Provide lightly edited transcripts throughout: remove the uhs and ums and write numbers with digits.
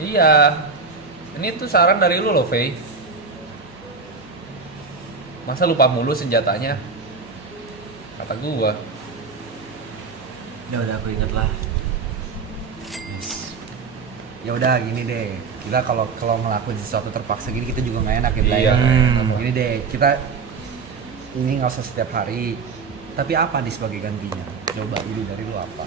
Iya. Ini tuh saran dari lu loh, Faye. Masa lupa mulu senjatanya? Kata gua. Ya udah aku inget lah. Ya udah gini deh, kita kalau ngelakuin sesuatu terpaksa gini kita juga nggak enak ya, Blay. Iya. Gini deh, kita ini nggak usah setiap hari, tapi apa nih sebagai gantinya? Coba ini dari lu apa?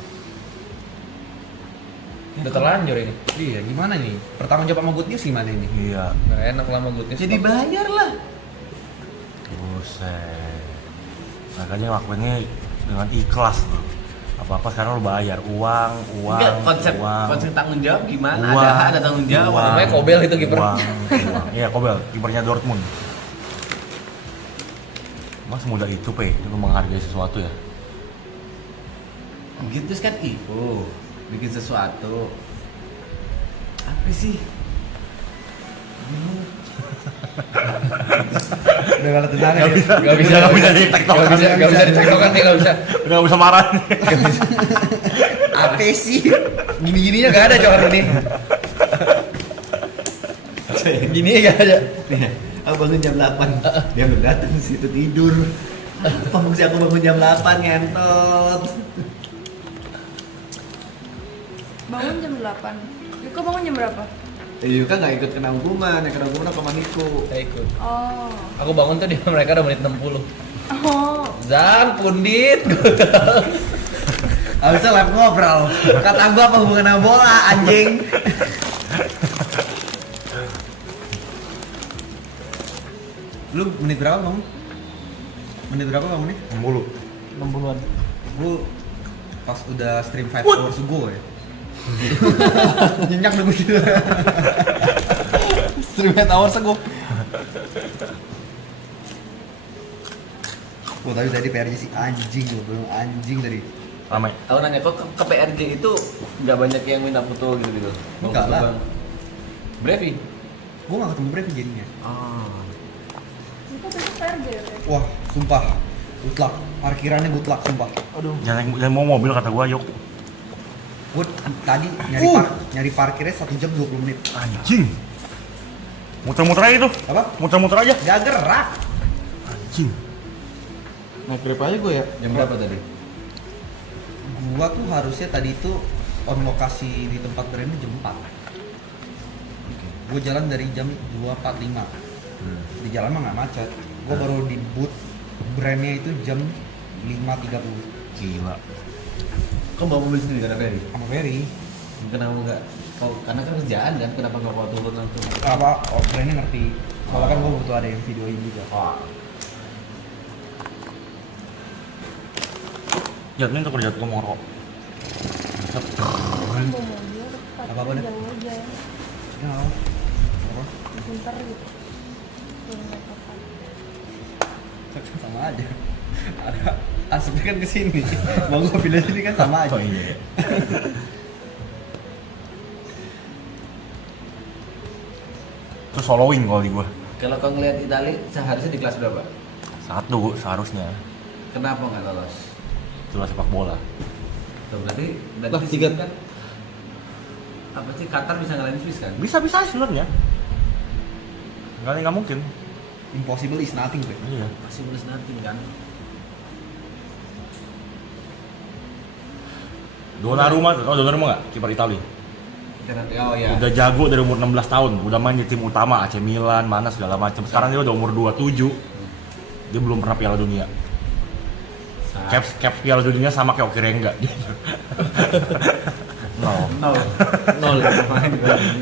Udah terlanjur ini. Iya, gimana nih? Pertanggung jawab sama Good News gimana ini? Iya. Nggak enak lama gue Jadi bayar lah. Buset. Makanya ngelakuinnya dengan ikhlas loh. Apa-apa sekarang lu bayar uang. Enggak, konsep tanggung jawab gimana? Ada tanggung jawab. Namanya Kobel itu kiper. Uang. Iya, Kobel, kipernya Dortmund. Mas semudah itu, Pe, lu menghargai sesuatu ya. Gitu kan Ivo, bikin sesuatu. Apa sih? Udah kalau tenang ya. Gak bisa di TikTok. Gak bisa di TikTok kan, gak bisa. Udah gak bisa marah nih. Apa sih? Gini-gininya gak ada coba ini. Gini gak ada. Aku bangun jam 8. Dia belum datang situ tidur. Apa sih aku bangun jam 8 ngentot. Bangun jam 8. Yuka bangun jam berapa? Yuka nggak ikut kena hukuman, yang kena hukuman apa Maniko. Saya ikut. Oh. Aku bangun tuh di mereka udah menit 60. Oh. Zan, pundit. Harusnya live ngobrol. Kata gua apa hubungan sama bola, anjing? Lu menit berapa bangun? Menit berapa bangunnya? 60. 60-an. Gua pas udah stream 5 hours ago ya. Nyenyak dong gitu. Stream 5 hours ago. Gua tadi PRJ si anjing gua belum anjing tadi. Ramai. Aku nanya kok ke PRJ itu nggak banyak yang minta foto gitu. Enggak lah. Brevi. Gua gak ketemu Brevi jadinya. Yuka besok PRJ ya? Wah, sumpah. Good luck. Parkirannya good luck, sumpah. Aduh. Jangan mau mobil kata gua, yuk. Gue tadi nyari parkirnya 1 jam 20 menit. Anjing. Muter-muter aja tuh. Apa? Muter-muter aja. Gak gerak. Anjing. Naik Grab aja gue ya. Jam berapa tadi? Gua tuh harusnya tadi itu on lokasi di tempat brandnya jam 4. Gue jalan dari jam 2.45. Di jalan mah nggak macet. Gue baru di booth brandnya itu jam 5.30 Gila. Kau bawa mobil sendiri karena Ferry? sama Ferry. Kenapa enggak? Kau karena kan kerjaan kan, kenapa nggak kau turun langsung? Apa? Oh, brandnya ngerti. Soalnya kan gue butuh ada yang videoin juga. Jatuhnya untuk kerja tuh ngorok. Bawa mobil dekat. Apa-apa deh? Jauh aja. Kenapa? Apa? Bentar gitu. Turun naik papan. Sama aja. Ada asapnya kan kesini. Mau gue pilih sini kan sama aja. Oh iya. Terus following kalau di gua. Kalau kau ngeliat Itali, seharusnya di kelas berapa? 1 seharusnya. Kenapa nggak lolos? Itulah sepak bola. Tuh, berarti Lah, tiga. kan apa sih Qatar bisa ngalahin Swiss kan? Bisa sebenarnya. Nggak mungkin. Impossible is nothing, bro. Iya. Masih bonus nothing kan? Donnarumma, tau Donnarumma nggak? Kiper Itali. Oh ya. Udah jago dari umur 16 tahun, udah main di tim utama AC Milan, mana segala macam. Sekarang dia udah umur 27. Dia belum pernah Piala Dunia. Cap Piala Dunia sama kayak Okirenga. Nol. Nol.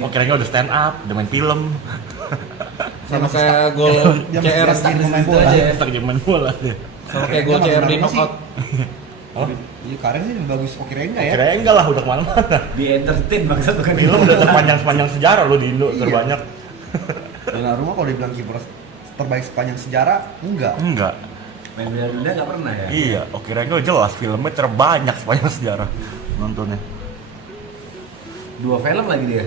Okirenga udah stand up, udah main film. Sama kayak gol CR Dia pemain bola. aja. Tak main bola dia. Sama kayak gol CR di knockout. Oh, Iya, Karen sih lebih bagus Okirenga ya. Okirenga lah udah kemana-mana. Di entertain maksud bukan Film udah sepanjang sejarah lo di Indo Iya. terbanyak. Donnarumma kalau dibilang kiper terbaik sepanjang sejarah, enggak. Enggak. main Piala Dunia nggak pernah ya? Iya, Okirenga jelas filmnya terbanyak sepanjang sejarah nontonnya. 2 film lagi dia.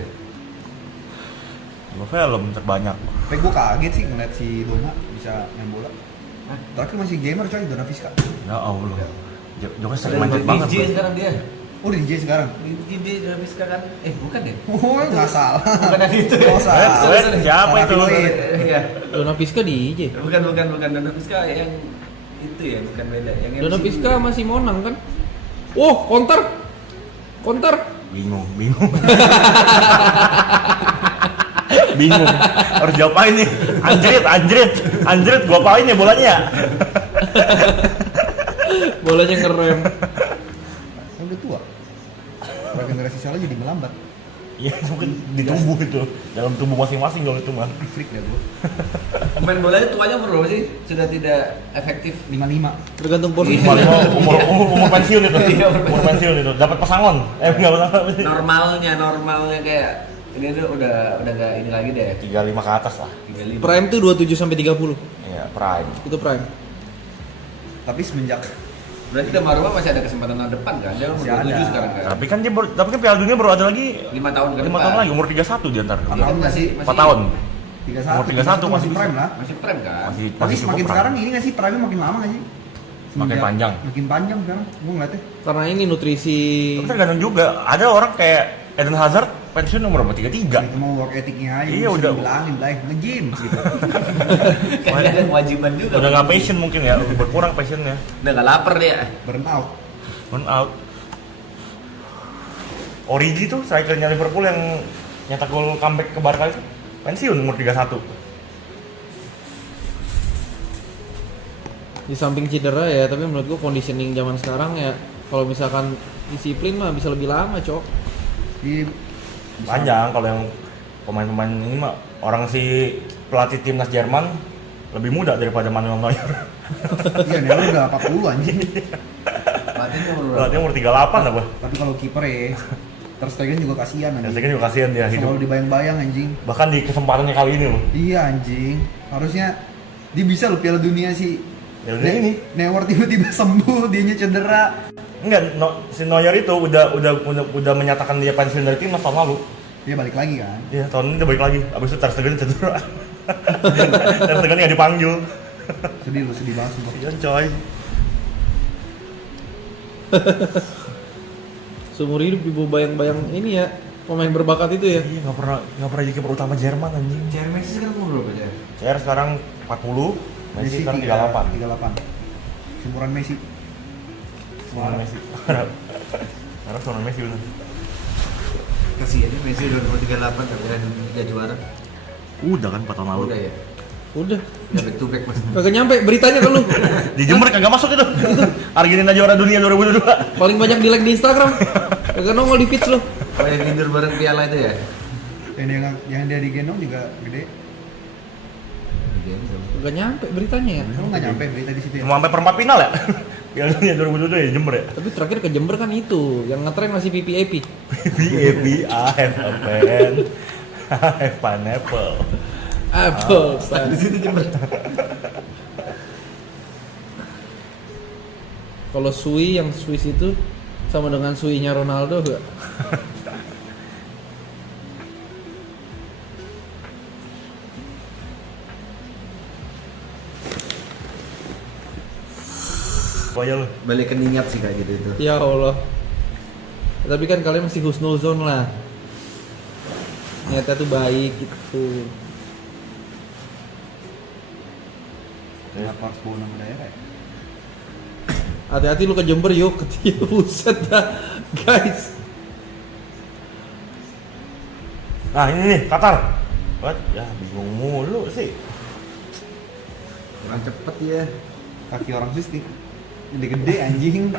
Dua film terbanyak. Tapi gue kaget sih ngeliat si Dona bisa main bola. Terakhir masih gamer coy, Dona Fiska. Ya Allah. Joknya sering Udah manjat banget. PJ Bro. sekarang dia. Oh di DJ sekarang? Di Dona Piska kan? Bukan ya? Oh nggak salah. Bukan yang itu. Oh salah. Siapa itu? Iya. Dona Piska DJ. Bukan Dona Piska yang itu ya, bukan beda. Yang Dona MC Piska dulu. masih Monang kan? Oh, counter. Bingung. Bingung. Harus jawab apa ini? Anjrit. Gua apain ya bolanya ya? Bolanya ngerem. Udah tua. Regenerasi selnya jadi melambat. Iya, mungkin di tubuh itu. Dalam tubuh masing-masing kalau itu mah. Freak dah gua. Pemain bolanya tuanya umur berapa sih? Sudah tidak efektif. 55. Tergantung posisi. Umur pensiun itu. Umur pensiun itu. Dapat pesangon. Enggak apa-apa. Normalnya kayak ini tuh udah enggak ini lagi deh. 35 ke atas lah. 35. Prime tuh 27 sampai 30. Iya, prime. Itu prime. Tapi semenjak Berarti Donnarumma masih ada kesempatan tahun depan kan? Dia umur Masih 27 ada. sekarang kan? Tapi kan Piala Dunia baru ada lagi 5 tahun ke 5 depan. tahun lagi, umur 31 di antar. Iya kan masih 4 tahun. 31, Umur 31 masih prime lah. Masih prime kan? Masih Tapi cukup semakin prime. sekarang ini nggak sih prime makin lama nggak sih? Makin panjang. Makin panjang sekarang. Gua ngeliatnya. Karena ini nutrisi. Tapi tergantung juga. Ada orang kayak Eden Hazard pensiun umur berapa? 33. Itu mau work ethicnya aja. Iya, mesti udah. bilangin lah, nge-gym gitu. Kayaknya ada kewajiban juga. Udah nggak passion mungkin ya, berkurang passionnya. Udah nggak lapar dia. Burnout. Burn out. Origi tuh strikernya Liverpool yang nyetak gol comeback ke Barca itu pensiun umur 31. Di samping cedera ya, tapi menurut gua conditioning zaman sekarang ya, kalau misalkan disiplin mah bisa lebih lama, Cok. Di Panjang kalau yang pemain-pemain ini mah orang si pelatih timnas Jerman lebih muda daripada Manuel Neuer. Iya, Nero udah 40 anjing. Pelatihnya umur berapa? Pelatihnya umur 38 apa? Tapi kalau kiper ya, Ter Stegen juga kasihan Ya, anjing. saya kan juga kasihan dia hidup. Selalu dibayang-bayang anjing. Bahkan di kesempatannya kali ini loh. Iya anjing. Harusnya dia bisa loh Piala Dunia sih. Ya udah ini. Neuer tiba-tiba sembuh, dianya cedera. Enggak, si Neuer itu udah menyatakan dia pensiun dari timnas tahun lalu. Dia balik lagi kan. Iya, tahun ini dia balik lagi. Abis itu Ter Stegen cedera. Ter Stegen nggak dipanggil. Sedih banget sumpah. Iya coy. Seumur hidup ibu bayang-bayang ini ya, pemain berbakat itu ya. Iya, nggak pernah jadi kiper utama Jerman anjing. CR Messi sekarang umur berapa ya? CR sekarang 40, Messi sekarang 38. 38. Seumuran Messi. Seumuran Messi. Harus seumuran Messi bener. Kasihan ya Messi udah umur 38 tapi kan 3 juara. Udah kan 4 tahun lalu. Udah ya. Udah. Udah back to back Mas. Kagak nyampe beritanya ke lu. Di Jember kagak masuk itu. Argentina juara dunia 2022. Paling banyak di like di Instagram. Kagak nongol di feeds lu. Oh yang tidur bareng piala itu ya? Yang dia digendong juga gede. Kagak nyampe beritanya ya. Lu nggak nyampe berita di situ ya? Cuma sampai perempat final ya. Piala dunia 2022 ya Jember ya. Tapi terakhir ke Jember kan itu, yang ngetren masih PPAP. BAB I have a pen. I have pineapple. Apple. Di situ Jember. Kalau Sui yang Swiss itu sama dengan Sui-nya Ronaldo gak? Pokoknya lu. Balik ke niat sih kayak gitu itu. Ya Allah. Tapi kan kalian masih husnuzon lah. Niatnya tuh baik gitu. Kenapa harus bawa nama daerah ya? Hati-hati lu ke Jember yuk, ketiga buset dah, guys. Nah ini nih Qatar. What? Ya bingung mulu sih. Kurang cepet ya. Kaki orang Swiss nih gede-gede anjing,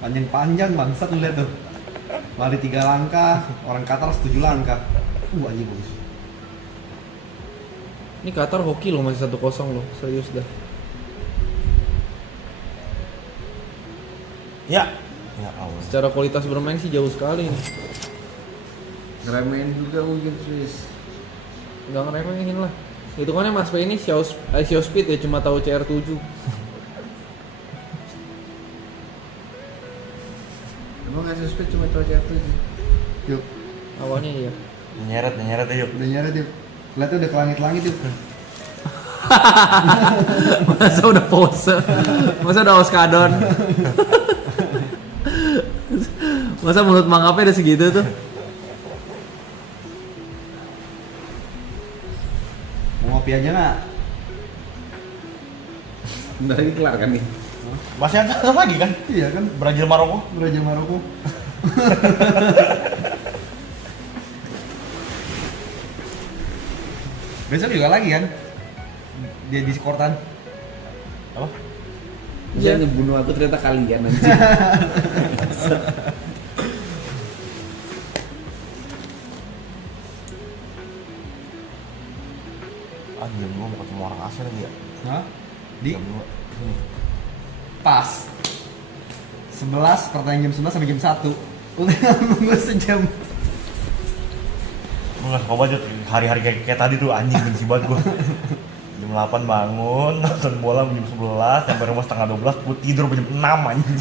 panjang-panjang bangsat lu lihat tuh. Lari 3 langkah, orang Qatar 7 langkah. Anjing bagus. Ini Qatar hoki loh, masih 1-0 loh, serius dah. Ya. Ya Allah. Secara kualitas bermain sih jauh sekali nih. Ngeremehin juga mungkin Swiss. Nggak ngeremehin lah. Hitungannya Mas P ini show speed ya, cuma tahu CR7. Emang ngasih speed cuma tahu jatuh aja. Yuk, Awalnya iya. Nyeret yuk. udah nyeret yuk. Lihat tuh udah ke langit-langit yuk. Masa udah pose, masa udah oskadon. Masa mulut mangapnya udah segitu tuh? Mau ngopi aja nggak? Bentar lagi kelar kan nih. Masih ada satu lagi kan? Iya kan, Brazil Maroko. Raja Maroko. Besok juga lagi kan? Dia di Skortan. Apa? Dia ngebunuh aku ternyata kalian anjing. Anjir, gua mau ketemu orang asli lagi ya. Hah? Di Jam 2. pas 11, pertandingan jam 11 sampai jam 1. Udah nunggu sejam. Gue gak suka banget hari-hari kayak tadi tuh anjing benci banget gue. Jam 8 bangun, nonton bola jam 11, sampai rumah setengah 12, gue tidur jam 6 anjing.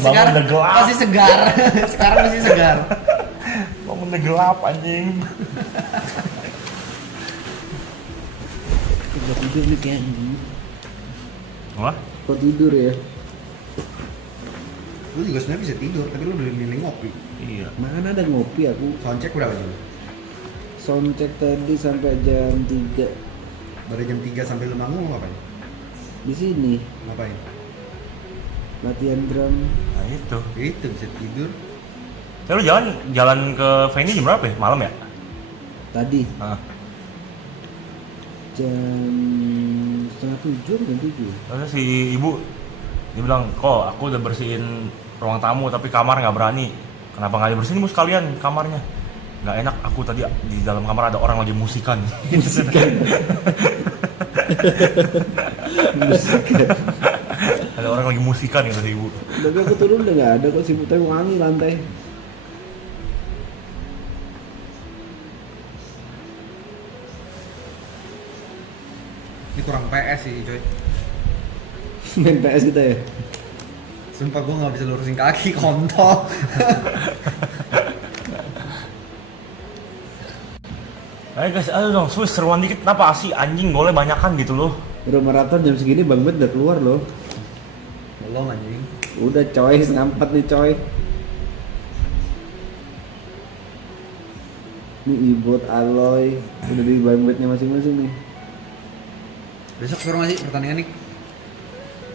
Bangun udah gelap. masih segar. Sekarang masih segar. Bangun udah gelap anjing. Kok tidur nih kayak anjing. Wah? Kok tidur ya? Lu juga sebenarnya bisa tidur, tapi lu lebih milih ngopi. Iya. Mana ada ngopi aku. Soundcheck berapa jam? Soundcheck tadi sampai jam 3 Dari jam 3 sampai lu manggung ngapain? di sini Ngapain? latihan drum. Nah itu. Itu bisa tidur. Ya lu jalan ke venue jam berapa ya? Malam ya? Tadi Nah. jam setengah 7 jam 7. Terus si ibu dia bilang, kok aku udah bersihin ruang tamu tapi kamar nggak berani. Kenapa nggak dibersihin bu sekalian kamarnya? Nggak enak, aku tadi di dalam kamar ada orang lagi musikan. Ada orang lagi musikan kata ibu. Tapi aku turun udah nggak ada kok, si putih wangi lantai. Ini kurang PS sih coy. Main PS kita ya. Sumpah gue nggak bisa lurusin kaki, kontol. Ayo guys, ayo dong, Swiss seruan dikit, kenapa sih anjing golnya banyakan gitu loh. Udah maraton jam segini Bang Bet udah keluar loh. Belum anjing. Udah coy, setengah 4 nih coy. Ini ibot Aloy udah di Bang Betnya masing-masing nih. Besok suruh ngasih pertandingan nih.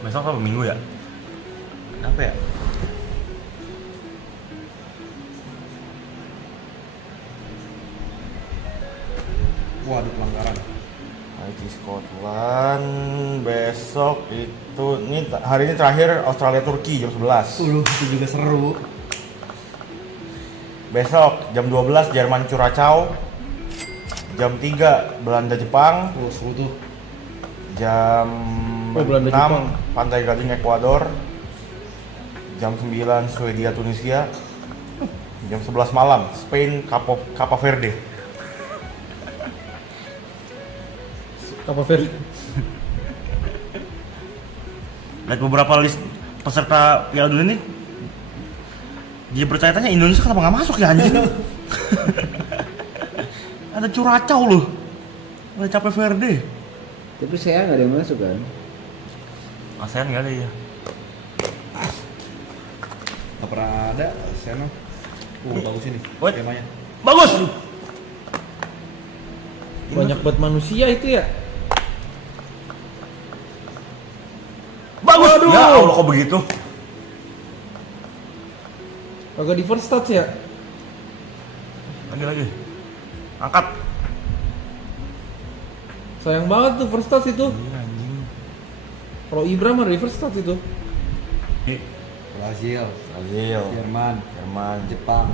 Besok apa minggu ya? Apa ya? Wah, ada pelanggaran. IT Scotland besok itu hari ini terakhir Australia Turki jam 11. Itu juga seru. Besok jam 12 Jerman Curacao. Jam 3 Belanda Jepang. Oh, seru tuh. Jam Belanda 6 Jepang. Pantai Gading Ekuador. Jam 9 Swedia Tunisia. Jam 11 malam Spain Cape Verde. Apa Ferry? Lihat beberapa list peserta Piala Dunia nih. Dia bertanya-tanya Indonesia kenapa nggak masuk ya anjing? Ada Curacao loh. Ada Cape Verde. Tapi saya nggak ada yang masuk kan? ASEAN nggak ada ya. Gak pernah ada, Seno. Bagus ini. Wait. Temanya. Bagus. Banyak buat manusia itu ya. Bagus. Waduh. Ya Allah kok begitu? Kagak di first touch ya. Lagi. Angkat. Sayang banget tuh first touch itu. Iya anjing. Kalau Ibra mah di first touch itu. Brazil, Brazil, Jerman, Jerman, Jepang,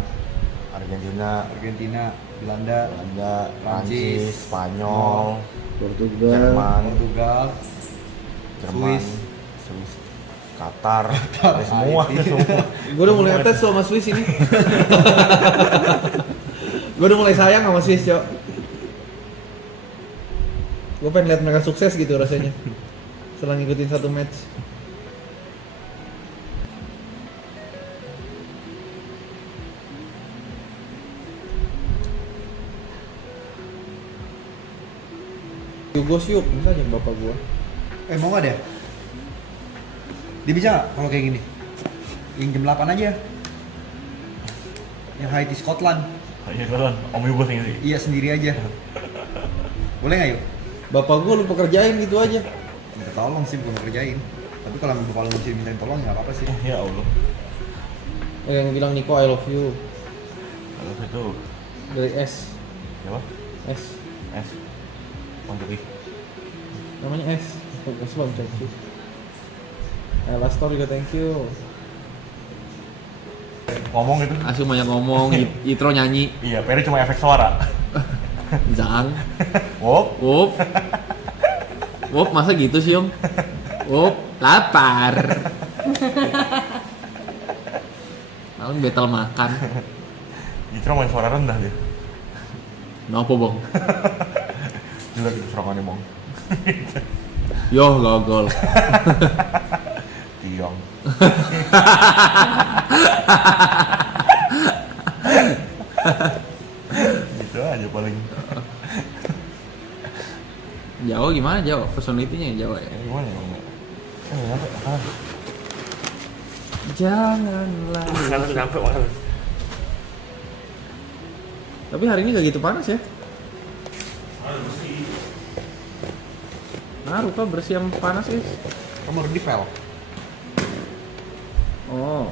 Argentina, Belanda, Prancis, Spanyol, Portugal. Jerman, Portugal, Jerman, Swiss. Qatar, ada semua, ada semua. Gue udah mulai attach sama Swiss ini. Gue udah mulai sayang sama Swiss, Cok. Gue pengen lihat mereka sukses gitu rasanya. Setelah ngikutin satu match. Yugos yuk, misalnya bapak gua. Mau nggak deh? Dia bisa nggak kalau kayak gini? Yang jam 8 aja. Yang Haiti Scotland. Iya kan, omnibus ini sih. Iya sendiri aja. Boleh nggak yuk? Bapak gua lupa kerjain gitu aja. Minta tolong sih bukan kerjain. Tapi kalau bapak lu mesti mintain tolong nggak apa-apa sih. Ya Allah. Yang bilang Niko I love you Kalau itu dari S. siapa? S. S. Bang Putih. Namanya S. S Bang, thank you. Last story juga thank you. Ngomong gitu. Asyik banyak ngomong, Yitro nyanyi. Iya, Peri cuma efek suara. Zang. Wop. Wop. Wop, masa gitu sih, Om? Wop, lapar. Paling betal makan. Itu main suara rendah dia. Kenapa, Bang? Gila gitu serangannya bang. Yo, gogol. Tiong. Gitu aja paling. Jawa gimana Jawa? Personality-nya yang Jawa ya? Gimana ya bang? Nyampe. Janganlah. Nyampe mana? Tapi hari ini gak gitu panas ya? Ngaruh kah bersih yang panas guys? Kamu harus di pel. Oh,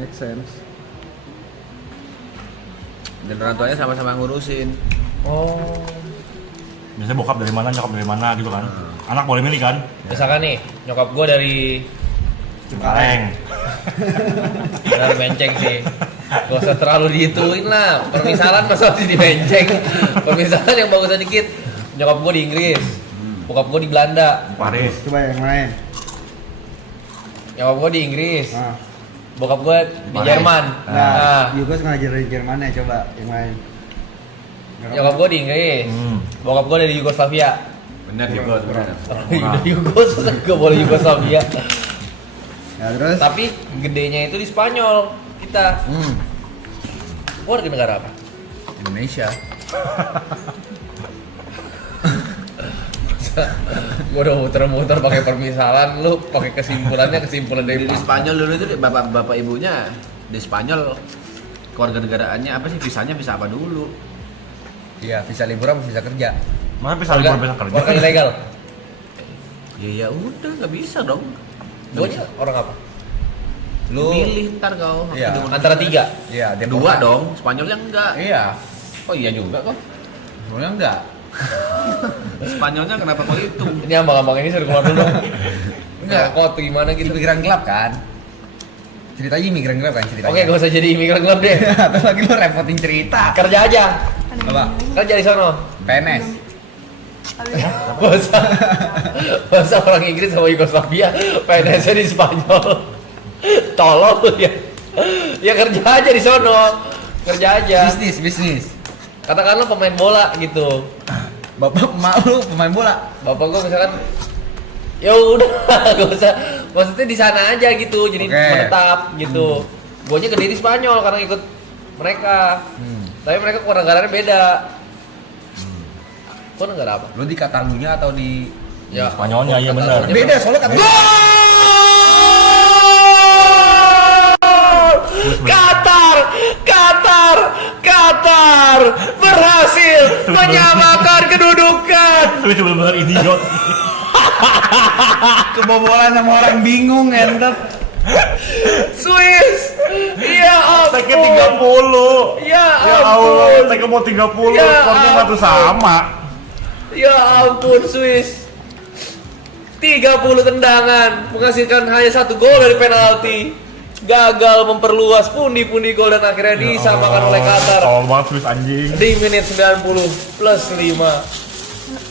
make sense. Dan orang tuanya sama-sama ngurusin. Oh, Biasanya bokap dari mana, nyokap dari mana gitu kan. Anak boleh milih kan? Misalkan nih, nyokap gue dari Cengkareng. dari Benceng sih. Gak usah terlalu dihituin lah. Permisalan masa harus dibenceng. Permisalan yang bagusnya dikit. Nyokap gue di Inggris, bokap gue di Belanda. Paris. Coba yang lain. Nyokap gue di Inggris, Nah, bokap gue di Paris. Jerman. Nah, Yugos ngajar dari Jerman ya, coba yang lain. nyokap gue di Inggris, bokap gue dari Yugoslavia. Benar juga sebenarnya. Dari Yugos, gak boleh Yugoslavia. Ya terus? Tapi gedenya itu di Spanyol kita. Gue warga negara apa? Indonesia. Gue udah muter-muter pakai permisalan, lu pakai kesimpulan dari Di Spanyol dulu itu bapak ibunya di Spanyol, keluarga negaraannya apa sih, visanya visa apa dulu? Iya, visa liburan, visa kerja. Mana bisa libur bisa kerja? Warga ilegal. Ya udah nggak bisa dong. Gue orang apa? Lu Pilih ntar kau. Iya. Antara tiga. Iya, Dua dong, Spanyolnya enggak. Iya. Oh iya juga kok. Sebenarnya enggak. Spanyolnya kenapa kau hitung? Ini abang-abang ini suruh keluar dulu dong. Enggak, kok gimana gitu. Imigran gelap kan? Ceritanya imigran gelap kan ceritanya. Oke, gak usah jadi imigran gelap deh. Terus lagi lu repotin cerita. Kerja aja. Apa? Kerja di sono. PNS. Masa orang Inggris sama Yugoslavia PNS-nya di Spanyol. Tolong lu ya. Ya kerja aja di sono. Kerja aja. Bisnis. Katakanlah pemain bola gitu. Bapak emak lu pemain bola. Bapak gua misalkan ya udah gak usah, maksudnya di sana aja gitu, jadi Oke. menetap gitu. Guanya gede di Spanyol karena ikut mereka, tapi mereka kewarganegaranya beda. Kok negara apa? Lu di Katalunya atau di Ya Spanyolnya, iya benar. beda soalnya kata Qatar berhasil menyamakan kedudukan. Itu benar-benar idiot. kebobolan sama orang bingung entet. Swiss, ya Tag-nya ampun, 30. ya Ya Allah, ampun, tag mau 30, Ya skornya satu ampun. sama. ya ampun Swiss. 30 tendangan menghasilkan hanya 1 gol dari penalti. Gagal memperluas pundi-pundi gol dan akhirnya disamakan oleh Qatar Tolol banget Swiss anjing. di menit 90 plus 5.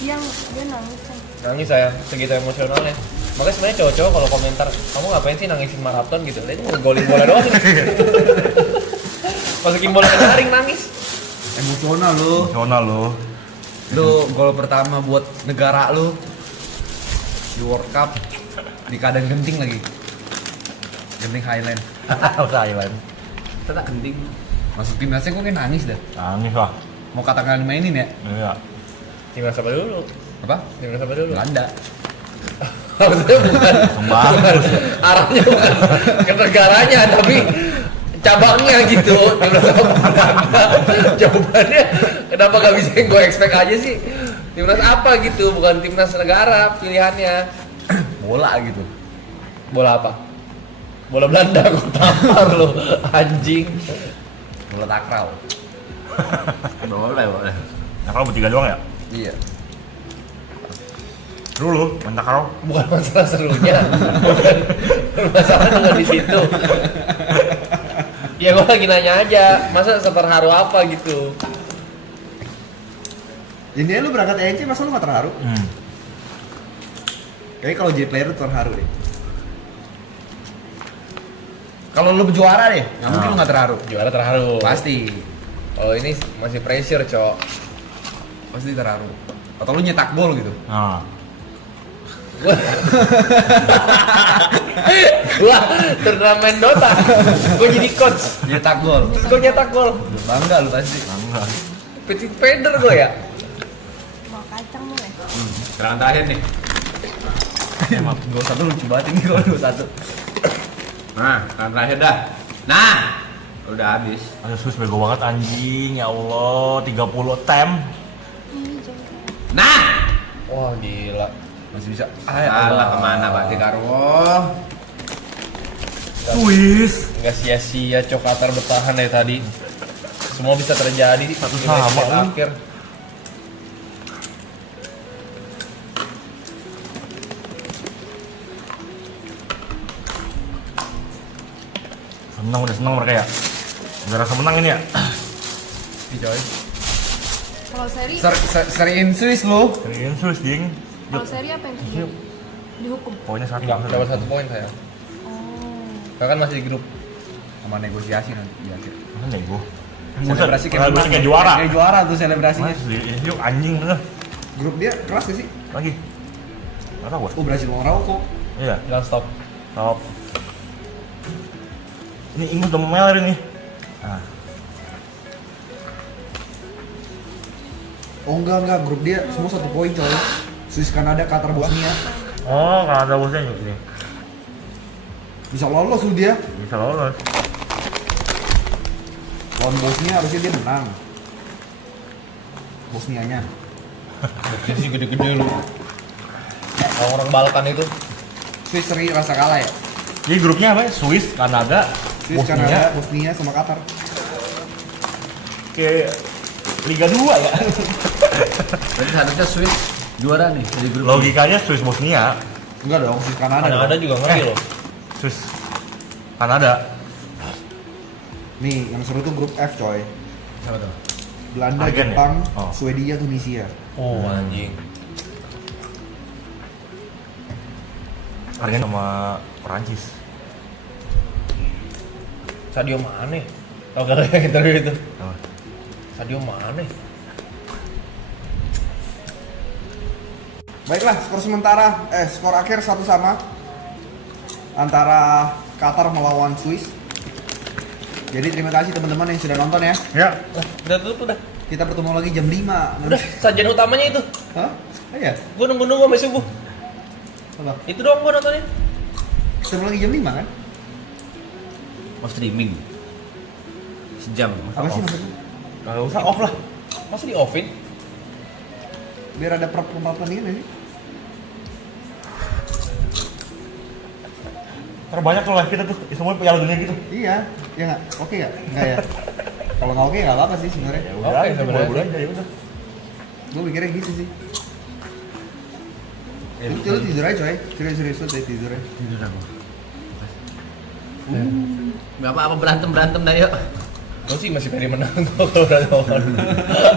Yang dia nangis kan. Nangis saya, segitu emosionalnya. Makanya sebenarnya cowok-cowok kalau komentar, kamu ngapain sih nangisin maraton gitu? Dia itu ngegolin bola doang. Masukin bola ke jaring nangis. Emosional lu. Emosional lo. Lu gol pertama buat negara lu di World Cup di keadaan genting lagi. Genting Highland. Thailand. Tetap genting. Masuk timnasnya gue kayak nangis dah. Nangis lah. Mau katakan dimainin ya? Iya. Timnas apa dulu? Apa? Timnas apa dulu? Belanda. Maksudnya bukan Sembang. arahnya bukan ke negaranya, tapi cabangnya gitu. Timnas apa bukan Belanda? Jawabannya kenapa gak bisa yang gue expect aja sih? Timnas apa gitu, bukan timnas negara pilihannya. Bola gitu. Bola apa? Bola Belanda, gue tampar lu, anjing. Bola takraw. Boleh. Nah kalau bertiga doang ya? Iya. Seru lu, main takraw. Bukan masalah serunya, bukan masalah dengan di situ. Ya gue lagi nanya aja, masa seterharu apa gitu? Ini lu berangkat ENC masa lu gak terharu? Kayaknya kalau jadi player lu terharu deh. Kalau lu juara deh, nggak mungkin lu nggak terharu. Juara terharu. Pasti, Oh ini masih pressure, Cok. pasti terharu. Atau lu nyetak gol gitu. Nah, Gua turnamen Dota, gua jadi coach. Nyetak gol. Terus gua nyetak gol. Bangga lu pasti. enggak. Petit Feder gua ya. Mau kacang mau ya? Serangan terakhir nih. Emang. Gol satu lucu banget ini gol 2-1. Nah, serangan terakhir dah. Nah, udah habis. Aduh sus bego banget anjing, ya Allah 30 tem. Ini jangan. Nah, Wah gila. Masih bisa. salah kemana Pak Dekarwo? Swiss. Nggak sia-sia Cok Qatar bertahan ya tadi. Semua bisa terjadi Satu di sama, match lu. akhir. Senang udah senang mereka ya. Udah rasa menang ini ya. Coy. Kalau seri, Seriin Swiss lu. Serius Swiss ding. kalau seri apa yang terjadi? Dihukum. Pokoknya satu. Enggak, dapat 1 poin saya. Oh. Kan masih di grup. Sama negosiasi nanti di akhir. Mana nego? Selebrasi Selebrasi kayak juara. Kayak juara tuh selebrasinya. Mas, yuk anjing bener. Grup dia keras gak sih? Lagi. Gak tau gua. Oh, berhasil ngorau kok. Iya. Jangan stop. Top. Ini Inggris udah memeler ini. Nah, Oh enggak, grup dia semua 1 poin coy. Swiss, Kanada, Qatar, Bosnia. oh kalau ada bosnya ini Bisa lolos lu dia. bisa lolos. Lawan Bosnia harusnya dia menang. Bosnianya. Jadi sih gede-gede lu. Orang-orang Balkan itu. Swiss seri rasa kalah ya. Jadi grupnya apa? Swiss, Kanada, Swiss, Kanada, Bosnia sama Qatar. Kayak Liga 2 ya. Berarti seharusnya Swiss juara nih dari grup. Logikanya Swiss Bosnia, Enggak dong, Swiss Kanada. Ada dong. juga ngeri loh. Swiss Kanada. Nih, yang seru tuh grup F coy. Siapa tuh? Belanda, Argen ya? Jepang, Oh. Swedia, Tunisia. Oh anjing. Argentina sama Perancis. Sadio Mane. Tau gak yang interview itu? Oh. Sadio Mane. Baiklah, skor sementara, skor akhir 1-1 antara Qatar melawan Swiss. Jadi terima kasih teman-teman yang sudah nonton ya. Ya. Udah tutup udah. Kita bertemu lagi jam 5. Udah, sajian utamanya itu. Hah? Iya. Gua nunggu-nunggu sampai subuh. Apa? Itu doang gua nontonnya. Ketemu lagi jam 5 kan? Oh, streaming. Sejam. Apa sih maksudnya? Gak usah off lah. Masa di offin? Biar ada pertandingan sih. Terbanyak tuh live kita tuh, semua piala dunia gitu. Iya, ya nggak? Oke nggak? Nggak ya? Kalau nggak oke nggak apa-apa sih sebenarnya. Ya Oke, udah, sebenarnya boleh sih. aja ya udah. Gue mikirnya gitu sih. Ya, Lu tidur aja coy. Serius-serius lu tidur aja. Tidur aku. Gak apa-apa berantem dah yuk. Gua sih masih pengen menang kok kalau udah nonton.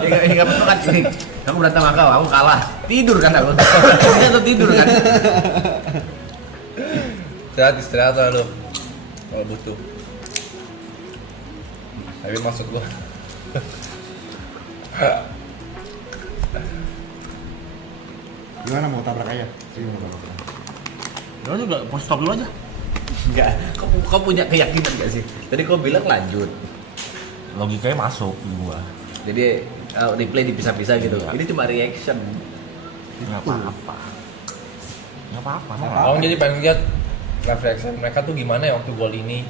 Ini gak apa-apa kan ini. Kamu berantem sama aku kalah. Tidur kan aku. Ini atau tidur kan? Istirahat lah lu. Kalau butuh. Tapi maksud gua. Gimana mau tabrak aja? Sini mau tabrak. Ya udah, nggak, pause stop dulu aja. Enggak. Kau punya keyakinan gak sih? Tadi kau bilang lanjut. Logikanya masuk di gua. Jadi replay dipisah-pisah gitu. Iya. Ini cuma reaction. Nggak apa-apa. Nggak apa-apa. Nggak apa-apa. Abang jadi pengen lihat live reaction mereka tuh gimana ya waktu gol ini.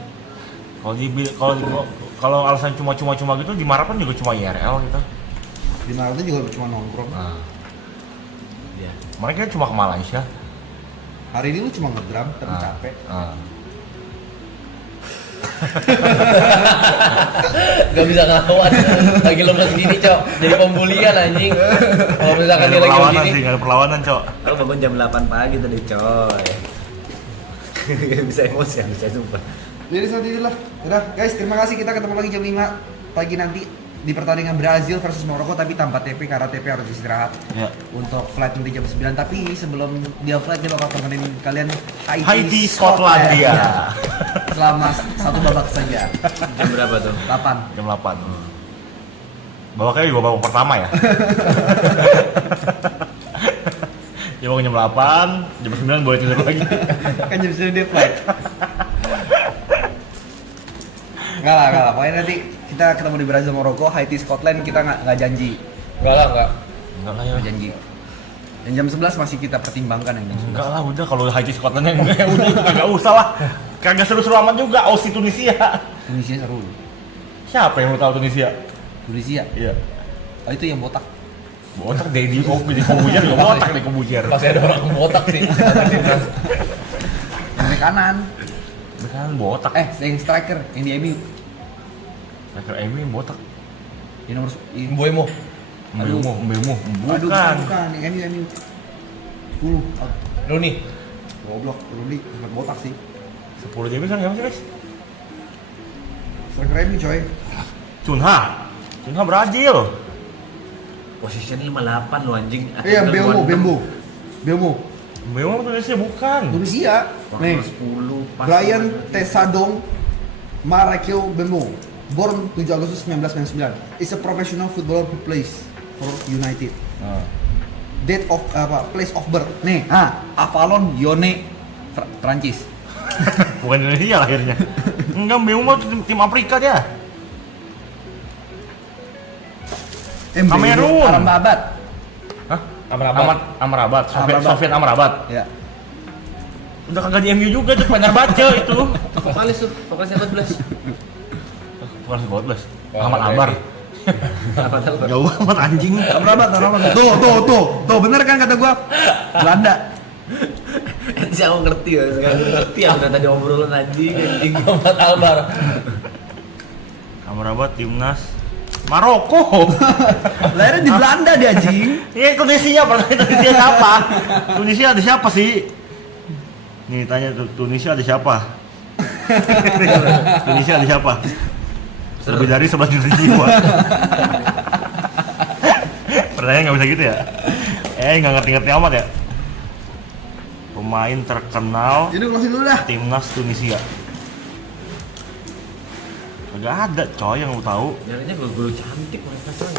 Kalau alasan cuma gitu di Marathon juga cuma IRL gitu. Di Marathon juga cuma nongkrong. Iya. Mereka cuma ke Malaysia. Hari ini lu cuma ngedram tapi capek. Gak bisa ngelawan. Lagi lemes gini, Cok. Jadi pembulian anjing. Kalau misalkan dia lagi begini. Nggak ada perlawanan, Cok. Aku bangun jam 8 pagi tadi coy. Gak bisa emosi, gak bisa sumpah. Jadi seperti itulah. Udah, guys, terima kasih. Kita ketemu lagi jam 5 pagi nanti di pertandingan Brazil versus Maroko tapi tanpa TP karena TP harus istirahat. Ya. Untuk flight nanti jam 9. Tapi sebelum dia flight dia bakal temenin kalian Haiti Skotlandia. Ya. Selama satu babak saja. Jam berapa tuh? 8. Jam 8. Babaknya juga babak pertama ya. Dia bangun jam 8, jam 9 boleh tidur lagi. Kan jam 9 dia flight. Enggak lah. Pokoknya nanti kita ketemu di Brazil Maroko, Haiti Scotland kita nggak janji. Enggak lah, enggak. Enggak lah ya. Nggak janji. Yang jam 11 masih kita pertimbangkan yang jam 11. Enggak lah, udah kalau Haiti Scotland enggak udah itu kagak usah lah. Kagak seru-seru amat juga Aussie Tunisia. Tunisia seru. Siapa yang lu tahu Tunisia? Tunisia. Iya. Oh itu yang botak. Botak Dedi Kobujer juga botak nih Kobujer. Pasti ada orang botak sih. Yang bek kanan. Kan botak. Yang striker yang di MU. Striker MU yang botak. Yang nomor Mbuemo. Mbemu. Aduh, Bukan. bukan. Yang MU. 10. Rooney. Goblok, Ruli, bukan botak sih. 10 JB kan siapa sih, guys? Striker MU coy. Cunha Brazil. Posisinya 58 lo anjing. Iya, Bembo. Mbemu Tunisia bukan. Tunisia. Nih, 10 pas. Brian Tesadong Marakeo Bembo. Born 7 Agustus 1999. Is a professional footballer who plays for United. Date of place of birth. Nih, Avalon Yone Prancis. Bukan Indonesia lahirnya. Enggak, Mbemu mah tim Afrika dia. Kamerun. Amrabat. Hah? Amrabat. Amrabat. Amrabat. Sofian Amrabat. Ya. Udah kagak di MU juga tuh, pengen baca itu. Vokalis 14. Bukan 14. Oh, Ahmad oke. Ambar. Apa tahu? Jauh amat anjing. Amrabat. Tuh, bener kan kata gua? Belanda. Sih aku ngerti ya, sekarang ngerti ya udah tadi obrolan anjing. Ahmad Albar. Amrabat timnas Maroko. Lahirnya di Belanda dia anjing. Iya, Tunisia, pertanyaan Tunisia siapa? Tunisia ada siapa sih? Nih tanya Tunisia ada siapa? Tunisia ada siapa? Lebih dari 11 juta jiwa. Pertanyaan nggak bisa gitu ya? Nggak ngerti-ngerti amat ya? Pemain terkenal Jadi closing dulu dah. timnas Tunisia. Gak ada coy yang lu tahu. Nyarinya guru-guru cantik mereka soalnya.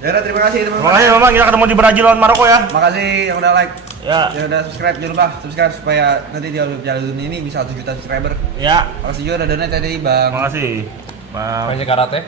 Ya udah, terima kasih Terima teman-teman. kasih Mama, kita ketemu di Brazil lawan Maroko ya. Makasih yang udah like. Ya. Yang udah subscribe, jangan lupa subscribe supaya nanti di Piala Dunia ini bisa 1 juta subscriber. Ya. Makasih juga udah donate tadi Bang. Terima kasih. Bang. Main karate.